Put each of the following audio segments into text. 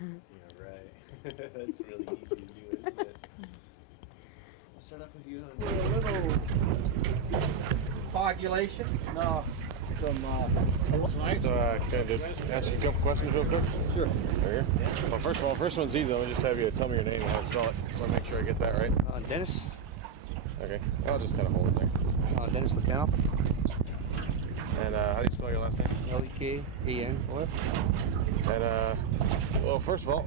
Yeah, right. That's really easy to do, isn't it? I'll start off with you. A little fogulation. No, from So, can I just ask you a couple questions real quick? Sure. There you go. Well, first of all, first one's easy. Let me just have you tell me your name and how to spell it, so I make sure I get that right. Dennis. Okay. I'll just kind of hold it there. Dennis Lekanof. And how do you spell your last name? Lekanof. And well, first of all,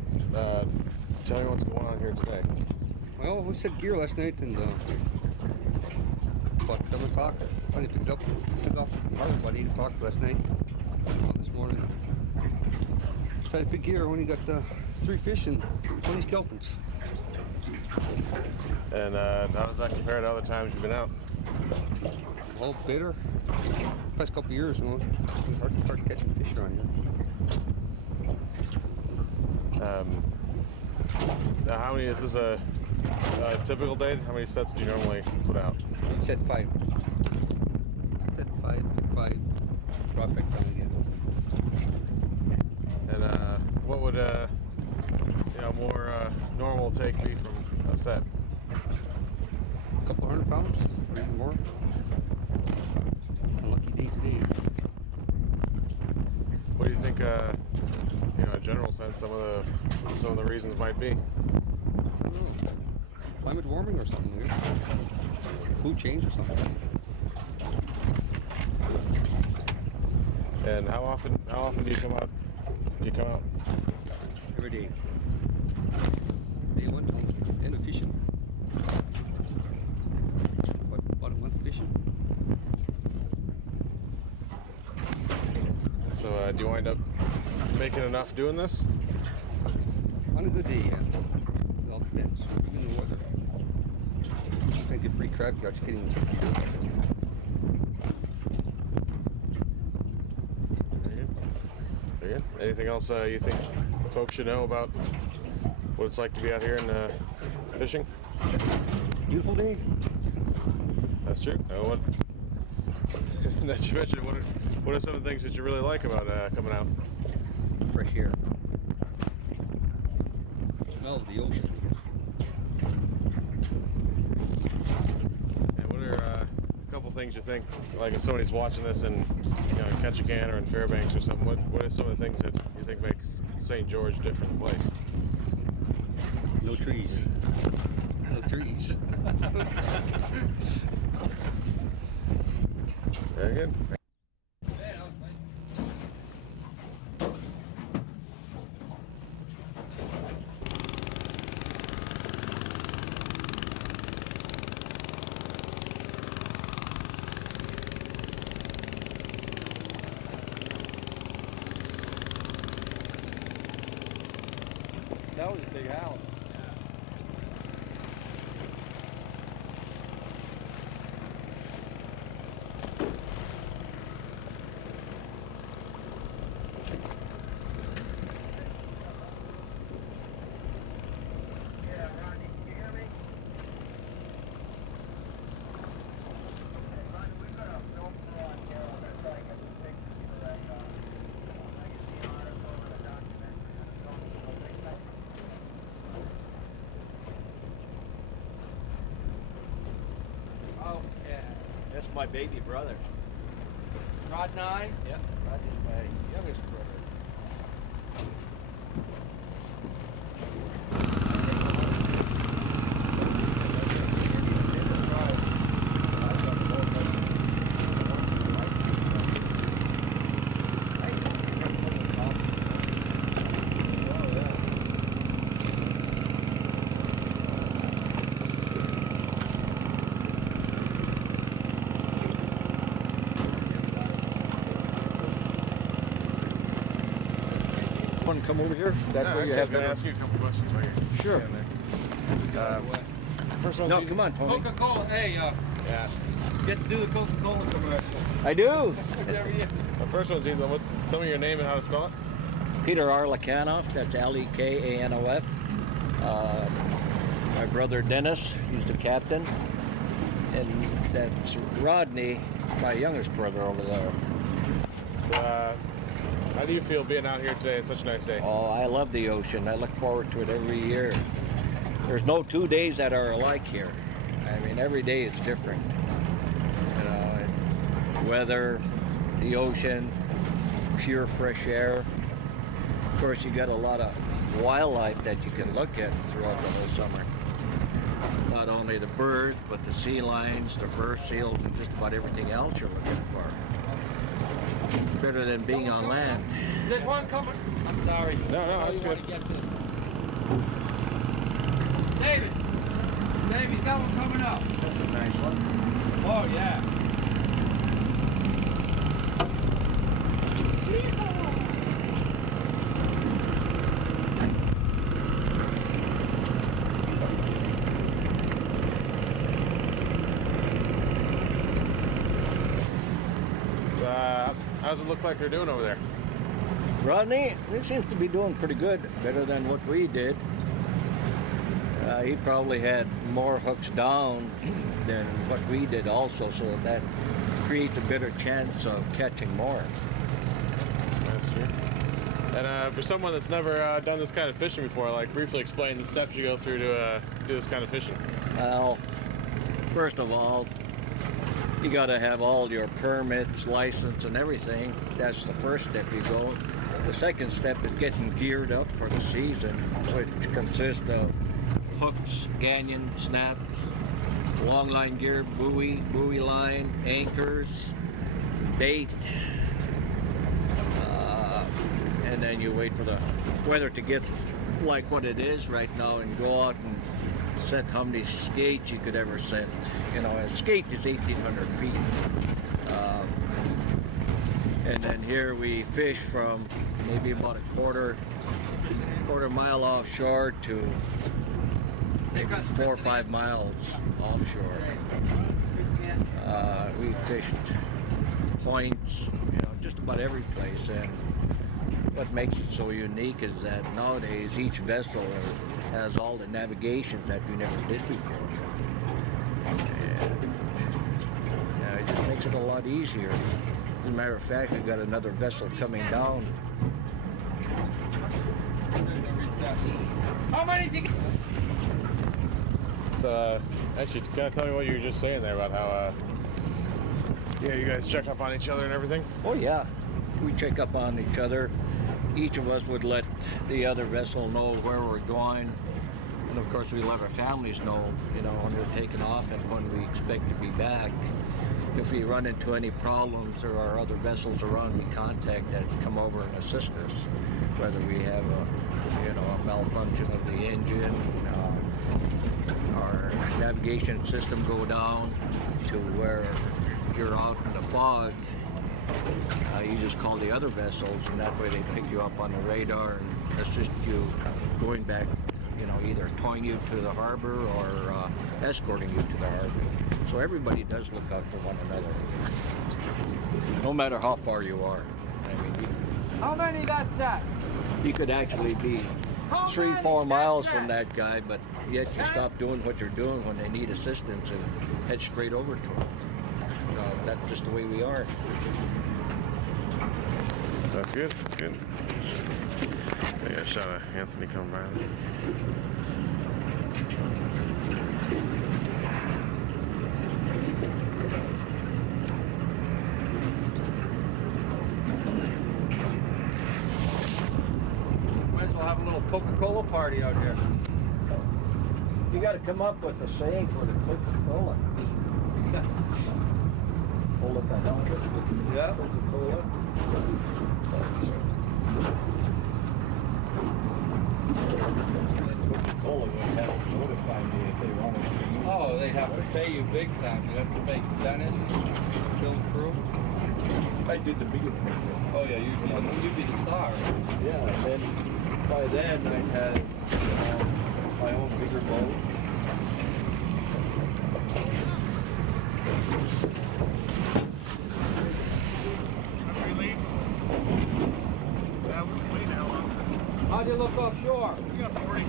tell me what's going on here today. Well, we set gear last night and about 7 o'clock. Finally picked off from Harvard about 8 o'clock last night. This morning. Decided to pick gear. Only got 3 fish and 20 skelpins. And how does that compare to other times you've been out? Well, better. Past couple of years, you know, it's been hard catching fish around here. Now, how many is this a typical day? How many sets do you normally put out? Set 5. Set 5, pick 5, drop back down again. And what would more normal take be from a set? A couple 100 pounds, or even more. Unlucky day today. What do you think? In a general sense, some of the reasons might be. I don't know. Climate warming or something weird. Food change or something. And how often do you come out? Every day. Day 1 to the end of fishing. About a month fishing. So do you wind up making enough doing this? On a good day, yeah. It all depends. Even the weather. I think it's pretty crabby out getting. Very good. Anything else you think folks should know about what it's like to be out here and fishing? Beautiful day. That's true. What that you mentioned, what are some of the things that you really like about coming out? Fresh air. Smell of the ocean. And what are a couple things you think, like if somebody's watching this in Ketchikan or in Fairbanks or something, what are some of the things that you think makes St. George a different place? No trees. No trees. Very good. That was a big owl. Yeah, Rodney, can you hear me? Rodney, we've got a film crew on here. I'm going to try to get some pictures for that magazine article and a documentary on the film. Oh, yeah. That's my baby brother. Rodney? Yeah, Rodney's my youngest brother. Want to come over here? That's where you I was have going to the. ask you a couple questions right here. Sure. Stand there. First one. No, come on, Tony. Coca-Cola, hey, Yeah. get to do the Coca-Cola commercial. I do. The first one's either. Tell me your name and how to spell it. Peter R. Lekanof, that's Lekanof. My brother Dennis, he's the captain. And that's Rodney, my youngest brother over there. So, How do you feel being out here today? It's such a nice day. Oh, I love the ocean. I look forward to it every year. There's no 2 days that are alike here. I mean, every day is different. You know, weather, the ocean, pure fresh air. Of course, you got a lot of wildlife that you can look at throughout the whole summer. Not only the birds, but the sea lions, the fur seals, and just about everything else you're looking for. Better than being on land. There's one coming. I'm sorry. No, that's good. David, he's got one coming up. That's a nice one. Oh, yeah. How's it look like they're doing over there? Rodney, he seems to be doing pretty good, better than what we did. He probably had more hooks down than what we did also, so that creates a better chance of catching more. That's true. And for someone that's never done this kind of fishing before, like briefly explain the steps you go through to do this kind of fishing. Well, first of all, you got to have all your permits, license, and everything. That's the first step you go. The second step is getting geared up for the season, which consists of hooks, gannion, snaps, long line gear, buoy line, anchors, bait, and then you wait for the weather to get like what it is right now and go out and set how many skates you could ever set. You know, a skate is 1,800 feet. And then here we fish from maybe about a quarter mile offshore to maybe 4 or 5 miles offshore. We fished points, you know, just about every place. And what makes it so unique is that nowadays each vessel has all the navigations that you never did before. And it just makes it a lot easier. As a matter of fact, we've got another vessel coming down. How many did you get? So, actually, kind of tell me what you were just saying there about how, you guys check up on each other and everything? Oh yeah, we check up on each other. Each of us would let the other vessel know where we're going. And of course, we let our families know, you know, when we're taking off and when we expect to be back. If we run into any problems, there are other vessels around we contact that come over and assist us. Whether we have a malfunction of the engine, our navigation system go down to where you're out in the fog, you just call the other vessels, and that way they pick you up on the radar and assist you going back, you know, either towing you to the harbor or escorting you to the harbor. So everybody does look out for one another, no matter how far you are. I mean, How many that's that? you could actually be 3-4 miles from that guy, but yet you stop doing what you're doing when they need assistance and head straight over to them. That's just the way we are. That's good. That's good. I got a shot of Anthony coming by. Might as well have a little Coca-Cola party out here. You got to come up with a saying for the Coca-Cola. Hold up that helmet. Yeah. Coca-Cola. And Coca-Cola would have to notify me if they wanted to use. Oh, they'd have to pay you big time. You'd have to pay Dennis, Bill Crew. I did the bigger picture. Oh yeah, you'd be the star. Yeah, and then by then I had my own bigger boat. How'd you look offshore? We got 40.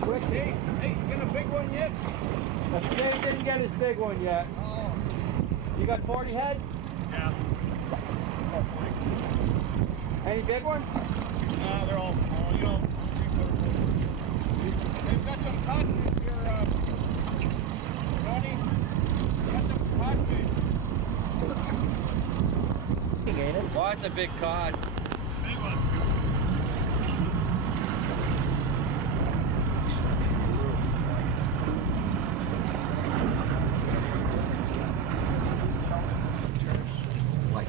Quick, hey, you got a big one yet? Jay didn't get his big one yet. Oh. You got 40 head? Yeah. big one? No, they're all small. You know, 3-foot. They've got some codfish here, Rodney. Got some codfish. Ain't it? Oh, it's a big cod. Big one. Like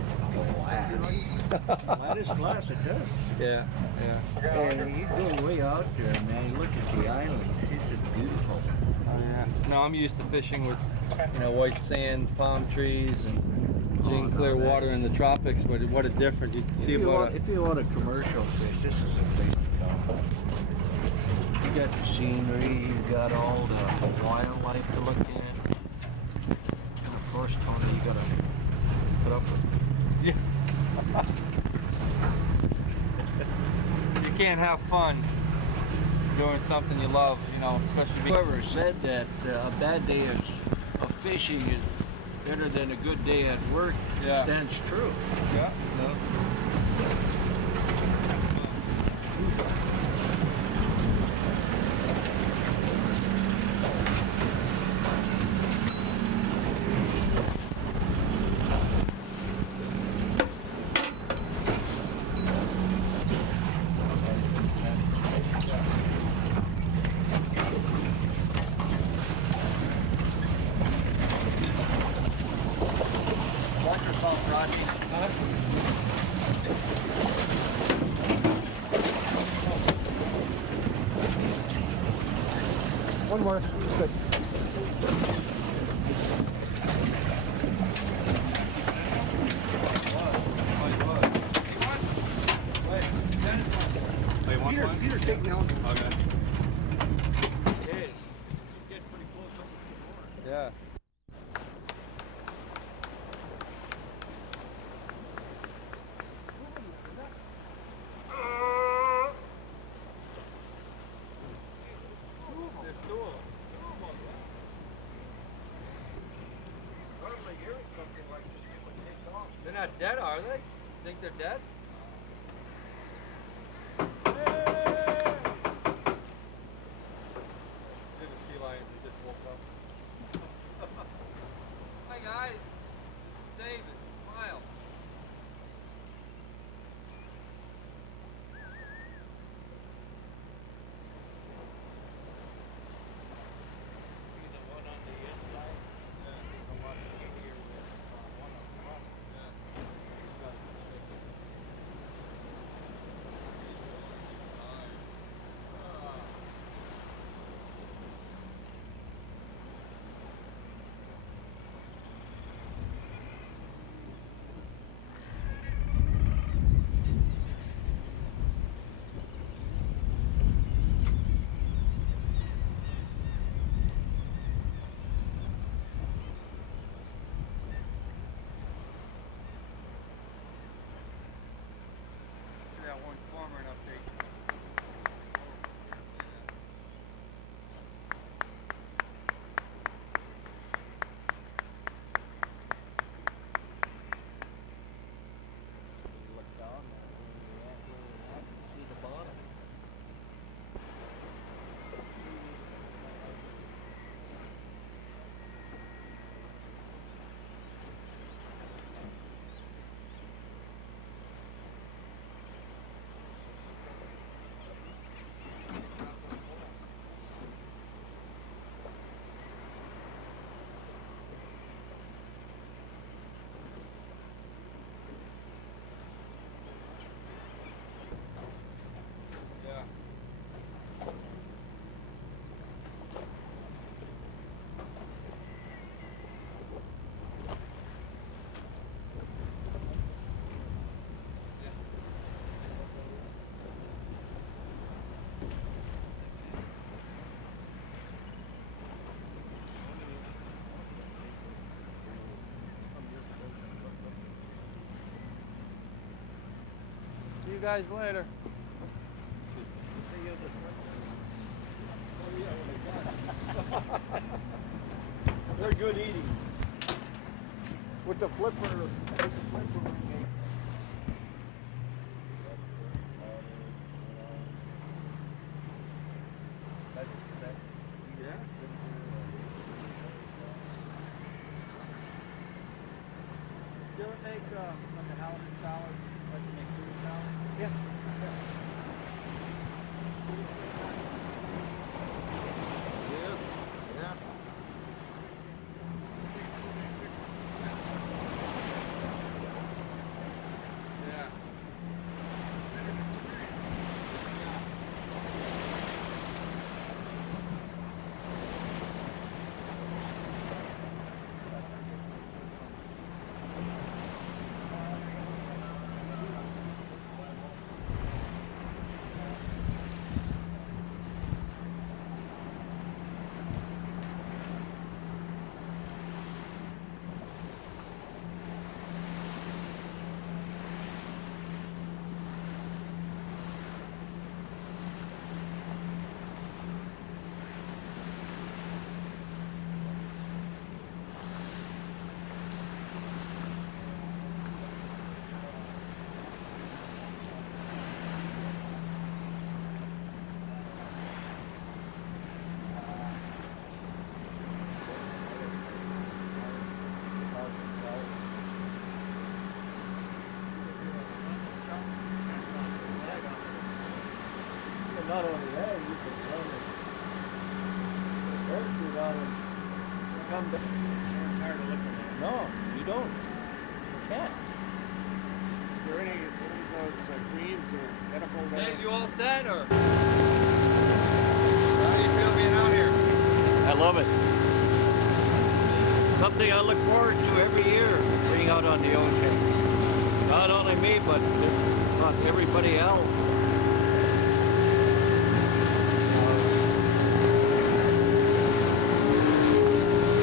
glass. Glass, it does. Yeah, yeah. And you go way out there, man. You look at the island. It's beautiful. Oh, yeah. No, I'm used to fishing with, white sand, palm trees, and clean, clear water in the tropics. But what a difference! You see If you, about want, if you want a commercial fish, this is a place to come. You got the scenery, you got all the wildlife to look at. And of course, Tony, you gotta put up with it. you can't have fun doing something you love, especially. Whoever said that a bad day of fishing is better than a good day at work stands true. Yeah. No. Watch yourself, Rodney. One more. Good. Peter, take me on. Okay. Yeah. There's two of them. They're not dead, are they? Think they're dead? They're the sea lions that just woke up. Hi guys, this is David. Smile. See the one on the inside? The one here with one on the front. That one farmer an update. You look down there, you can see the bottom. Yeah. See you guys later. They're good eating. With the flipper ring. make like a halibut salad, like you make fruit salad? Yeah. Yeah. Not only that, you can run the parachute out and come down. I'm tired of looking at it. No, you don't. You can't. Is there any of those creams or edible Hey, that you all set or? How do you feel being out here? I love it. Something I look forward to every year, being out on the ocean. Not only me, but everybody else.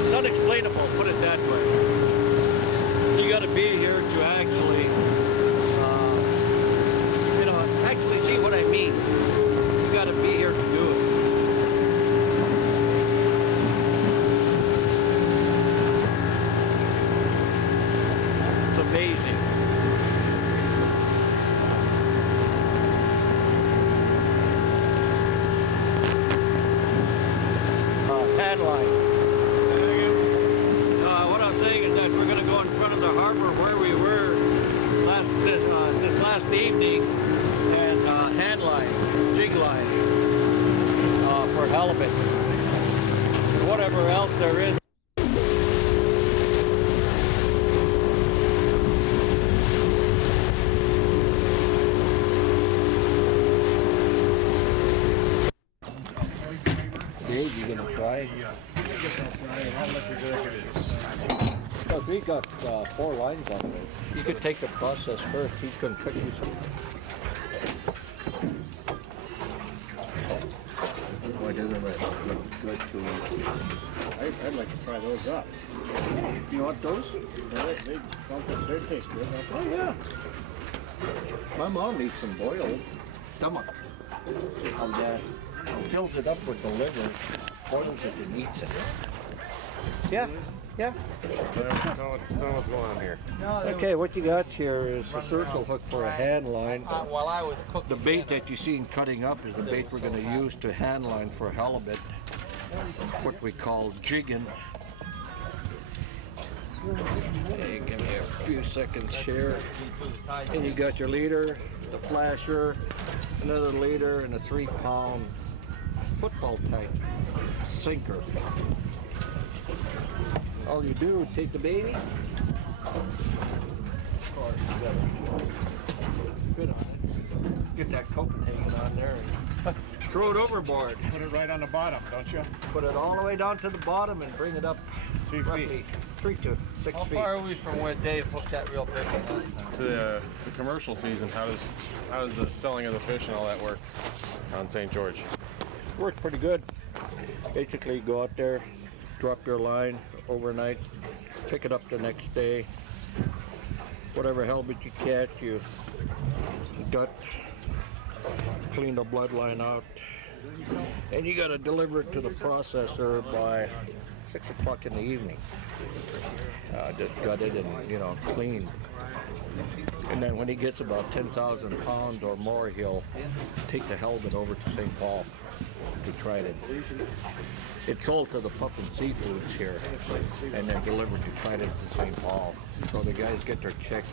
It's unexplainable, put it that way. You got to be here to actually, actually see what I mean. You got to be here to do it. It's amazing. Tan line. What I was saying is that we're going to go in front of the harbor where we were this last evening and hand line, jig line for halibut. Whatever else there is. Dave, you gonna try? So we got 4 lines on there. You could take the process first. He's gonna cook you some. Boy, doesn't it look good to me? I'd like to try those up. You want those? Yeah, they taste good. Oh yeah. My mom eats some boiled stomach of that. Fills it up with the liver, boils it and eats it. Yeah, yeah. Tell me what's going on here. Okay, what you got here is a circle hook for a hand line. While I was cooking. The bait that you see cutting up is the bait we're going to use to hand line for halibut, what we call jigging. Hey, give me a few seconds here. And you got your leader, the flasher, another leader, and a 3-pound football type sinker. All you do is take the baby. Of course, you got good on it. Get that Copenhagen on there and throw it overboard. Put it right on the bottom, don't you? Put it all the way down to the bottom and bring it up 3 roughly 3 to 6 How feet. far are we from where Dave hooked that real big one last time? To the commercial season, how does the selling of the fish and all that work on St. George? Works pretty good. Basically, go out there, drop your line overnight, pick it up the next day. Whatever halibut you catch, you gut, clean the bloodline out, and you got to deliver it to the processor by 6 o'clock in the evening. Just gut it and clean. And then when he gets about 10,000 pounds or more, he'll take the halibut over to St. Paul to try it. It's sold to the Puff and Seafoods here and then delivered to try it in St. Paul. So the guys get their checks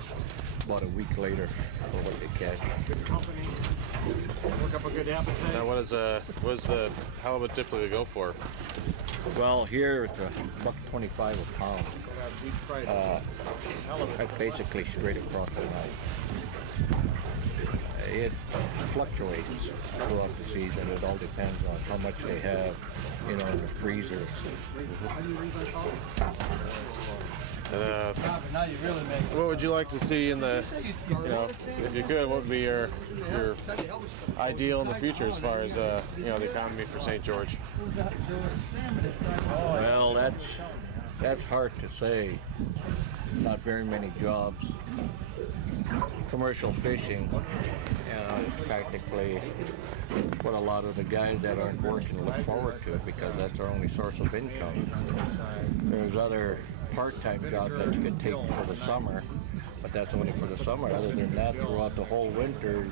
about a week later for what they catch. Now, what does the halibut typically go for? Well, here it's $1.25 a pound. That's basically straight across the line. It fluctuates throughout the season. It all depends on how much they have, in the freezers. What would you like to see in the, if you could, what would be your ideal in the future as far as the economy for St. George? Well, that's hard to say. Not very many jobs. Commercial fishing, is practically what a lot of the guys that aren't working look forward to because that's their only source of income. There's other part-time jobs that you can take for the summer, but that's only for the summer. Other than that, throughout the whole winter,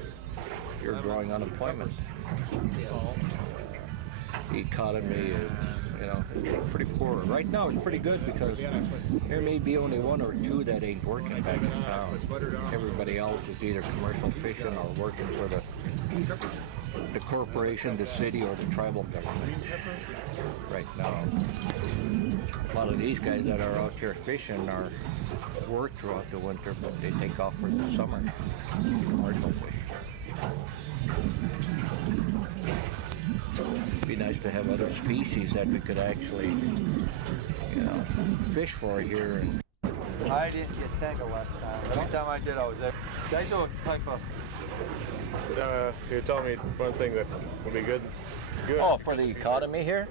you're drawing unemployment. The economy is, pretty poor. Right now it's pretty good because there may be only one or two that ain't working back in town. Everybody else is either commercial fishing or working for the corporation, the city, or the tribal government right now. A lot of these guys that are out here fishing are work throughout the winter, but they take off for the summer, commercial fish. It'd be nice to have other species that we could actually, fish for here. And I didn't get tangled last time. Every time I did, I was there. Guys don't type of. You're telling me one thing that would be good. Oh, for the economy here?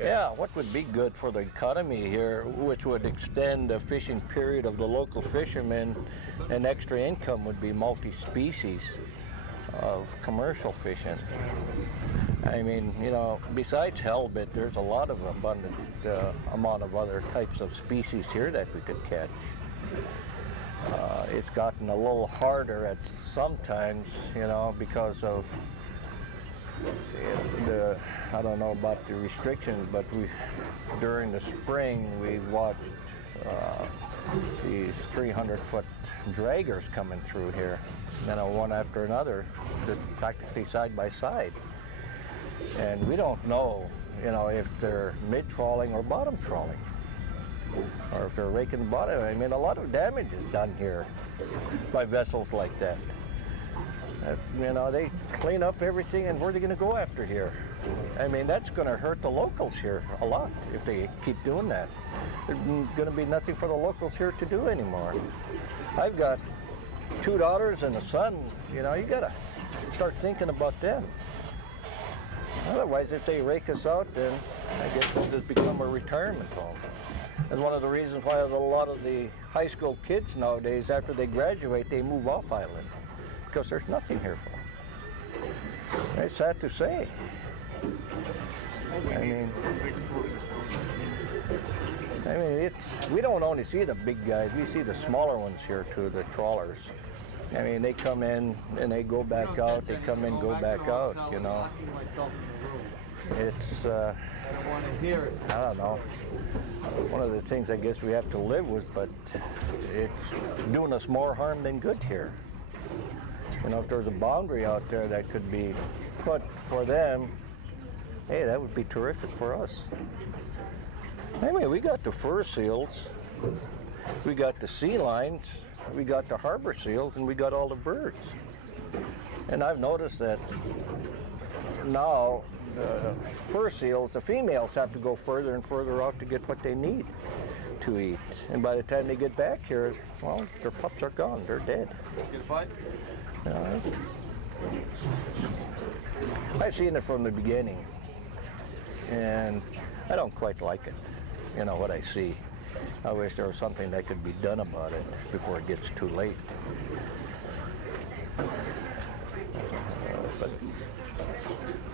Yeah, what would be good for the economy here, which would extend the fishing period of the local fishermen, and extra income would be multi-species of commercial fishing. I mean, besides halibut, there's a lot of abundant amount of other types of species here that we could catch. It's gotten a little harder at sometimes, because of I don't know about the restrictions, but during the spring we watched these 300-foot draggers coming through here, one after another, just practically side by side. And we don't know, if they're mid-trawling or bottom trawling, or if they're raking bottom. I mean, a lot of damage is done here by vessels like that. They clean up everything, and where are they going to go after here? I mean, that's going to hurt the locals here a lot if they keep doing that. There's going to be nothing for the locals here to do anymore. I've got 2 daughters and a son. You got to start thinking about them. Otherwise, if they rake us out, then I guess it'll just become a retirement home. And one of the reasons why a lot of the high school kids nowadays, after they graduate, they move off island, because there's nothing here for them. It's sad to say. I mean, we don't only see the big guys, we see the smaller ones here too, the trawlers. I mean, they come in and they go back out, they come in, go back out, It's, I don't know. One of the things I guess we have to live with, but it's doing us more harm than good here. If there's a boundary out there that could be put for them, hey, that would be terrific for us. I mean, we got the fur seals, we got the sea lions, we got the harbor seals, and we got all the birds. And I've noticed that now the fur seals, the females have to go further and further out to get what they need to eat. And by the time they get back here, well, their pups are gone, they're dead. Get a fight? I've seen it from the beginning, and I don't quite like it, what I see. I wish there was something that could be done about it before it gets too late. But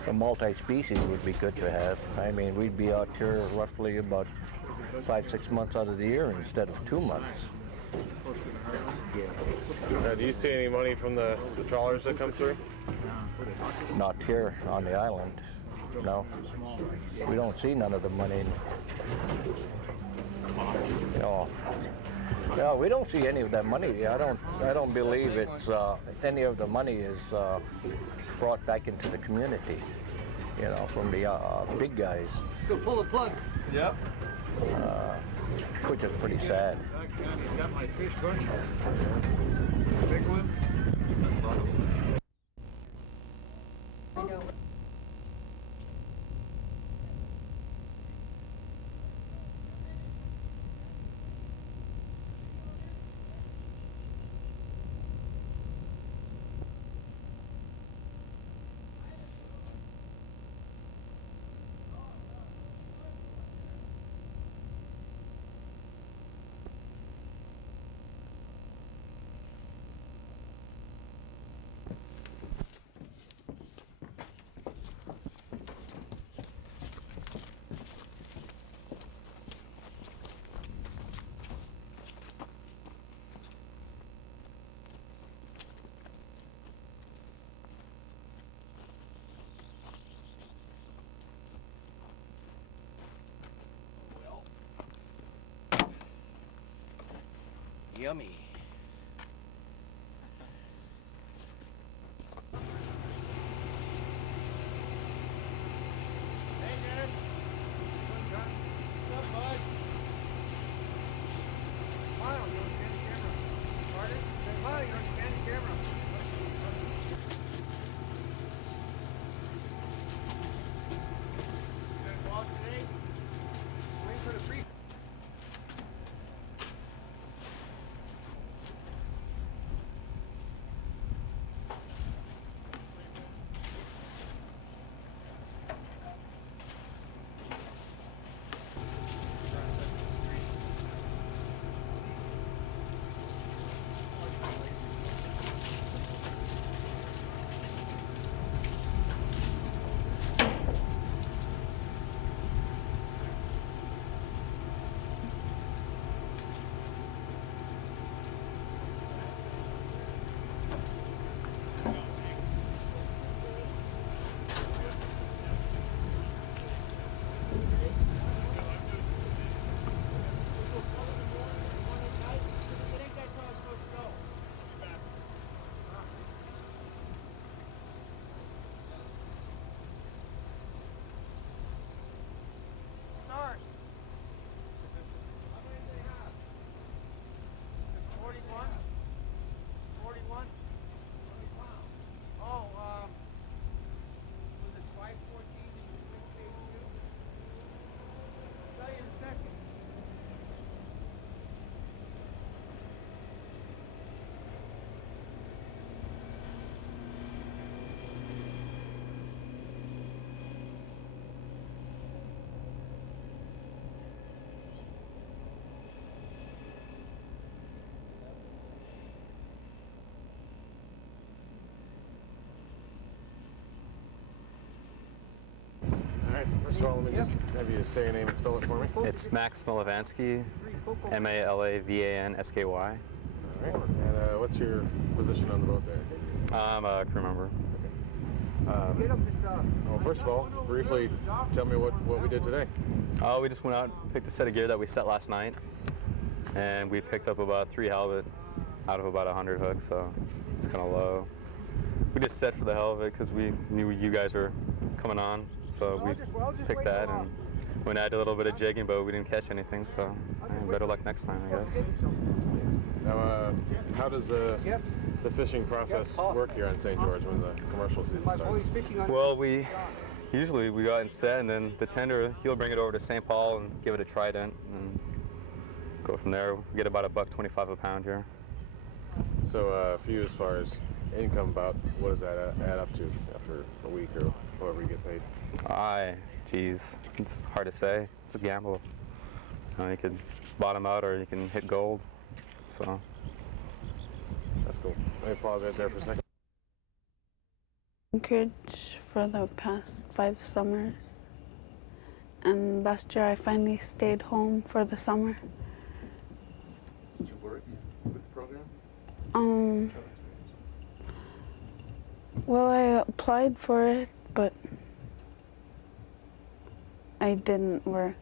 a multi-species would be good to have. I mean, we'd be out here roughly about 5-6 months out of the year instead of 2 months. Do you see any money from the trawlers that come through? Not here on the island. No. We don't see none of the money. No, we don't see any of that money. I don't believe it's any of the money is brought back into the community. From the big guys. Let's go pull the plug. Yep. Which is pretty sad. Got my fish running. Big one. Yummy. Hey, Dennis. What's up, bud? Smile, you're on the candy camera. Pardon? Smile, you're on the candy camera. You gonna go out today? Wait for the free. Start. How many do they have? 41? 41? 20 pounds. Oh, was it 514 and 682? I'll tell you in a second. All right. First of all, let me just have you say your name and spell it for me. It's Max Malavansky, Malavansky. All right. And what's your position on the boat there? I'm a crew member. Well, first of all, briefly tell me what we did today. We just went out and picked a set of gear that we set last night, and we picked up about 3 halibut out of about 100 hooks, so it's kind of low. We just set for the hell of it because we knew you guys were coming on, so we picked that and went out a little bit of jigging, but we didn't catch anything, so better luck next time, I guess. Now, how does the fishing process work here on St. George when the commercial season starts? Well, usually we go out and set, and then the tender, he'll bring it over to St. Paul and give it a trident, and go from there. We get about $1.25 a pound here. So for you, as far as income, about what does that add up to after a week or however you get paid? Geez, it's hard to say. It's a gamble. You could bottom out or you can hit gold. So that's cool. Let me pause right there for a second. Anchorage for the past 5 summers, and last year I finally stayed home for the summer. Did you work with the program? Well, I applied for it, but I didn't work.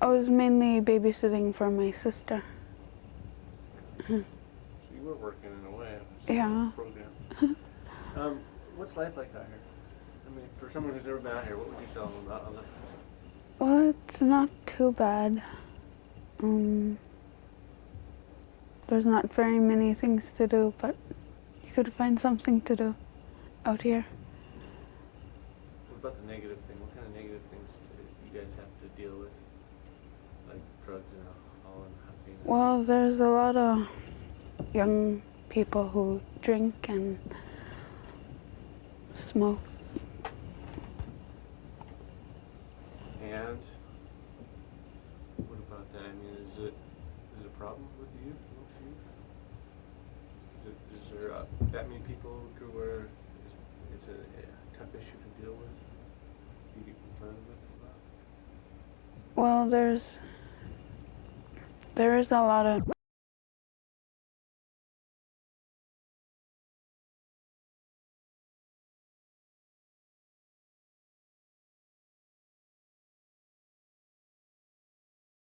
I was mainly babysitting for my sister. So you were working in a way. Yeah. Program. What's life like out here? I mean, for someone who's never been out here, what would you tell them about it? Well, it's not too bad. There's not very many things to do, but you could find something to do out here. What about the negative thing? What kind of negative things do you guys have to deal with? Like drugs and alcohol and caffeine? Well, there's a lot of young people who drink and smoke. And what about that? I mean, is it a problem with the youth, amongst youth? Is there that many people to where it's a tough issue to deal with? Do you get confronted with it a lot? Well, there is a lot of